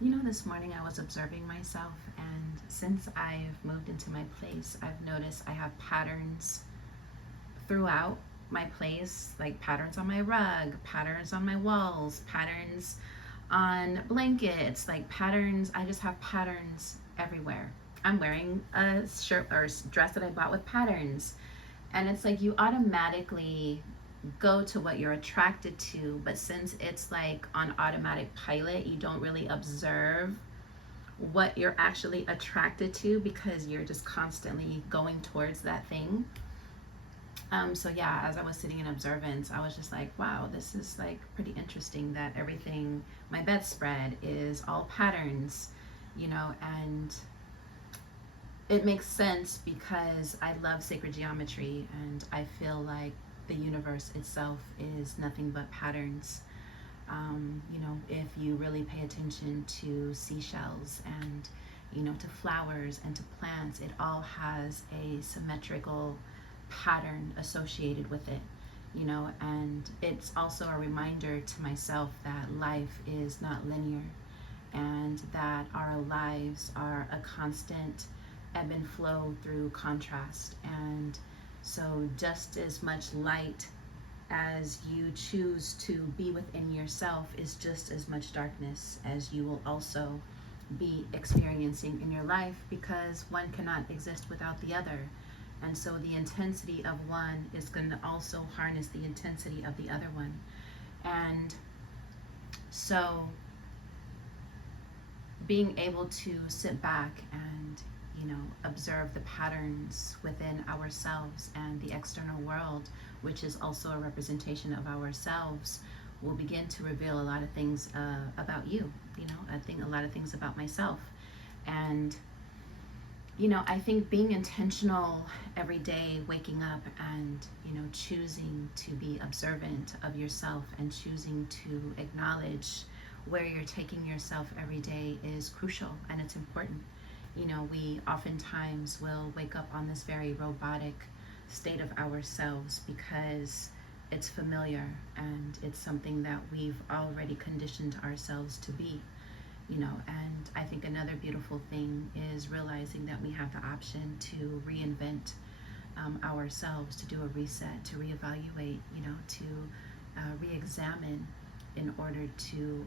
You know, this morning I was observing myself, and since I've moved into my place, I've noticed I have patterns throughout my place, like patterns on my rug, patterns on my walls, patterns on blankets, like patterns. I just have patterns everywhere. I'm wearing a shirt or dress that I bought with patterns. And it's like you automatically go to what you're attracted to, but since it's like on automatic pilot, you don't really observe what you're actually attracted to because you're just constantly going towards that thing. So yeah, as I was sitting in observance, I was just like, wow, this is like pretty interesting that everything, my bedspread is all patterns, and it makes sense because I love sacred geometry and I feel like the universe itself is nothing but patterns. If you really pay attention to seashells and, to flowers and to plants, it all has a symmetrical pattern associated with it, and it's also a reminder to myself that life is not linear and that our lives are a constant ebb and flow through contrast. And so, just as much light as you choose to be within yourself is just as much darkness as you will also be experiencing in your life, because one cannot exist without the other. And so the intensity of one is going to also harness the intensity of the other one. And so being able to sit back and, observe the patterns within ourselves and the external world, which is also a representation of ourselves, will begin to reveal a lot of things about you. I think a lot of things about myself. And I think being intentional every day, waking up and, choosing to be observant of yourself and choosing to acknowledge where you're taking yourself every day is crucial, and it's important. We oftentimes will wake up on this very robotic state of ourselves because it's familiar and it's something that we've already conditioned ourselves to be. And I think another beautiful thing is realizing that we have the option to reinvent ourselves, to do a reset, to reevaluate, to re-examine in order to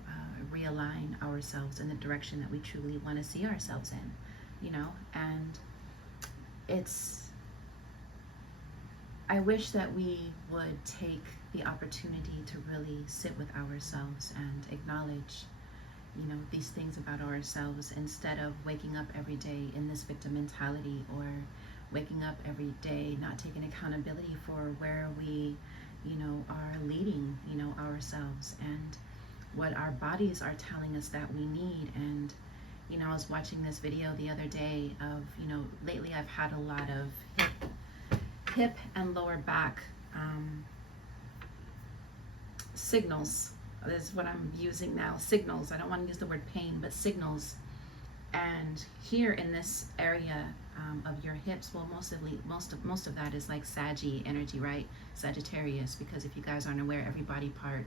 realign ourselves in the direction that we truly want to see ourselves in, and it's, I wish that we would take the opportunity to really sit with ourselves and acknowledge these things about ourselves, instead of waking up every day in this victim mentality, or waking up every day not taking accountability for where we are leading ourselves and what our bodies are telling us that we need. And I was watching this video the other day of, lately I've had a lot of hip and lower back signals. This is what I'm using now, signals. I don't want to use the word pain, but signals. And here in this area of your hips, well, most of that is like Saggy energy, right? Sagittarius, because if you guys aren't aware, every body part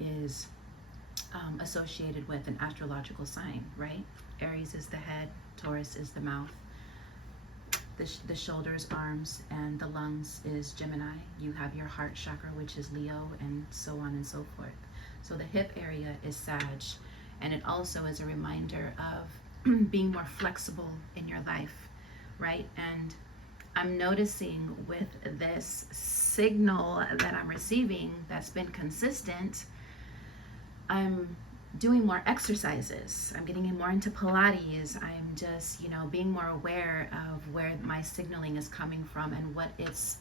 is associated with an astrological sign, right? Aries is the head, Taurus is the mouth, the shoulders, arms, and the lungs is Gemini. You have your heart chakra, which is Leo, and so on and so forth. So the hip area is Sag, and it also is a reminder of being more flexible in your life, right? And I'm noticing with this signal that I'm receiving that's been consistent, I'm doing more exercises. I'm getting more into Pilates. I'm just, being more aware of where my signaling is coming from and what it's,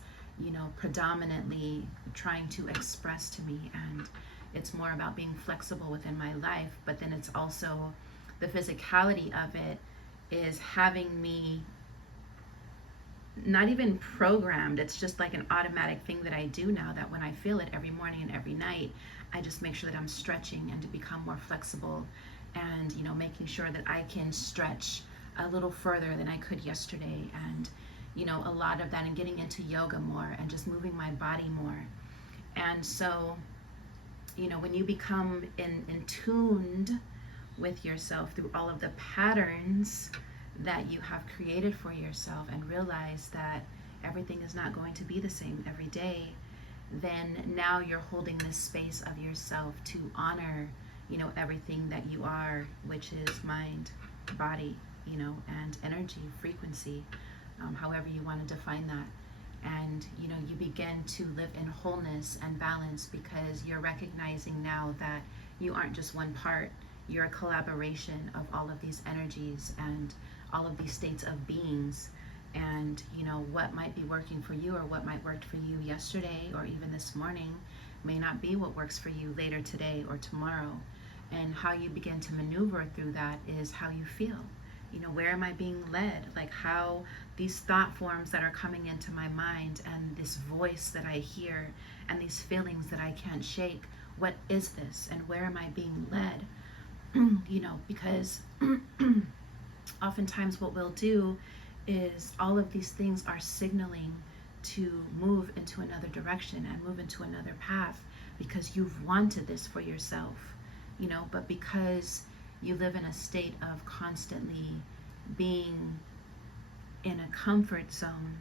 predominantly trying to express to me. And it's more about being flexible within my life, but then it's also the physicality of it is having me not even programmed. It's just like an automatic thing that I do now, that when I feel it every morning and every night, I just make sure that I'm stretching and to become more flexible, and making sure that I can stretch a little further than I could yesterday, and a lot of that, and getting into yoga more and just moving my body more. And so when you become in tuned with yourself through all of the patterns that you have created for yourself, and realize that everything is not going to be the same every day, then now you're holding this space of yourself to honor, everything that you are, which is mind, body, and energy, frequency, however you want to define that. And you begin to live in wholeness and balance, because you're recognizing now that you aren't just one part, you're a collaboration of all of these energies and all of these states of beings. And what might be working for you, or what might work for you yesterday or even this morning, may not be what works for you later today or tomorrow. And how you begin to maneuver through that is how you feel. Where am I being led? Like, how these thought forms that are coming into my mind, and this voice that I hear, and these feelings that I can't shake, what is this, and where am I being led? Because oftentimes what we'll do is, all of these things are signaling to move into another direction and move into another path, because you've wanted this for yourself, but because you live in a state of constantly being in a comfort zone,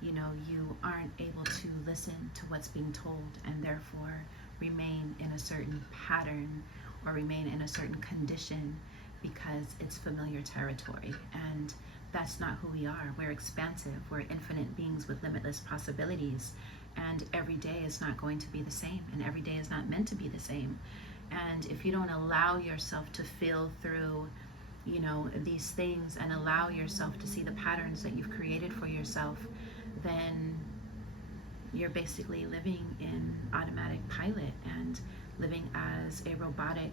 you aren't able to listen to what's being told, and therefore remain in a certain pattern or remain in a certain condition, because it's familiar territory. And that's not who we are. We're expansive. We're infinite beings with limitless possibilities. And every day is not going to be the same. And every day is not meant to be the same. And if you don't allow yourself to feel through, these things, and allow yourself to see the patterns that you've created for yourself, then you're basically living in automatic pilot and living as a robotic,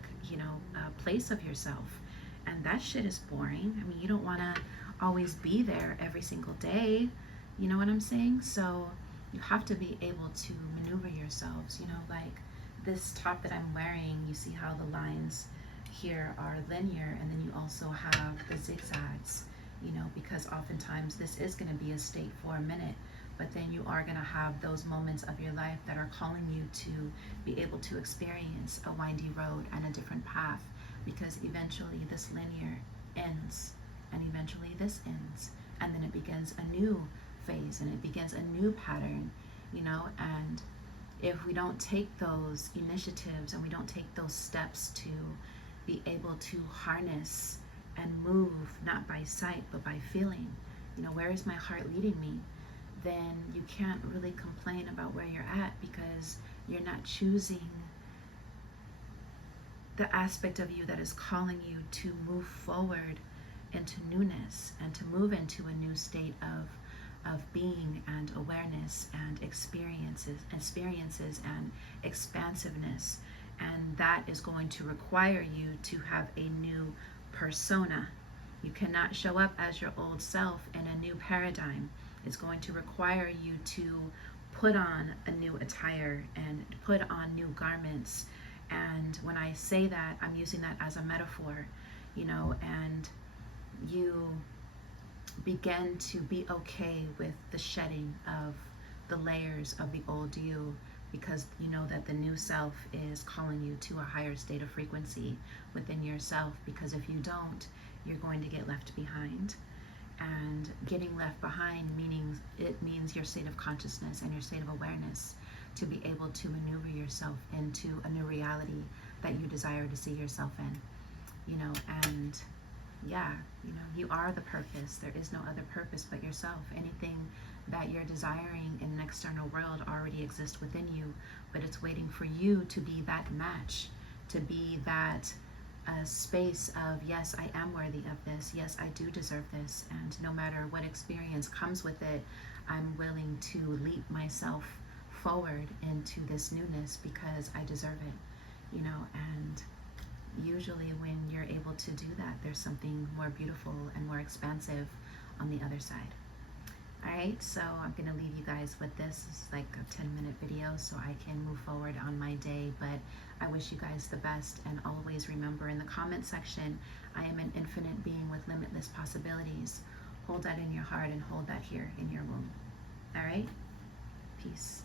place of yourself. And that shit is boring. I mean, you don't want to always be there every single day. You know what I'm saying? So you have to be able to maneuver yourselves, like this top that I'm wearing. You see how the lines here are linear, and then you also have the zigzags, because oftentimes this is going to be a state for a minute, but then you are going to have those moments of your life that are calling you to be able to experience a windy road and a different path, because eventually this linear ends, and eventually this ends, and then it begins a new phase, and it begins a new pattern, and if we don't take those initiatives, and we don't take those steps to be able to harness and move, not by sight but by feeling, where is my heart leading me, then you can't really complain about where you're at, because you're not choosing the aspect of you that is calling you to move forward into newness, and to move into a new state of being and awareness and experiences and expansiveness. And that is going to require you to have a new persona. You cannot show up as your old self in a new paradigm. It's going to require you to put on a new attire and put on new garments. And when I say that, I'm using that as a metaphor, and you begin to be okay with the shedding of the layers of the old you, because you know that the new self is calling you to a higher state of frequency within yourself. Because if you don't, you're going to get left behind. And getting left behind means your state of consciousness and your state of awareness to be able to maneuver yourself into a new reality that you desire to see yourself in, and yeah, you are the purpose. There is no other purpose but yourself. Anything that you're desiring in an external world already exists within you, but it's waiting for you to be that match, to be that space of, yes, I am worthy of this. Yes, I do deserve this. And no matter what experience comes with it, I'm willing to leap myself forward into this newness because I deserve it, and usually when you're able to do that, there's something more beautiful and more expansive on the other side. All right, so I'm gonna leave you guys with this. It's like a 10-minute video so I can move forward on my day, but I wish you guys the best. And always remember, in the comment section, I am an infinite being with limitless possibilities. Hold that in your heart and hold that here in your womb. All right, peace.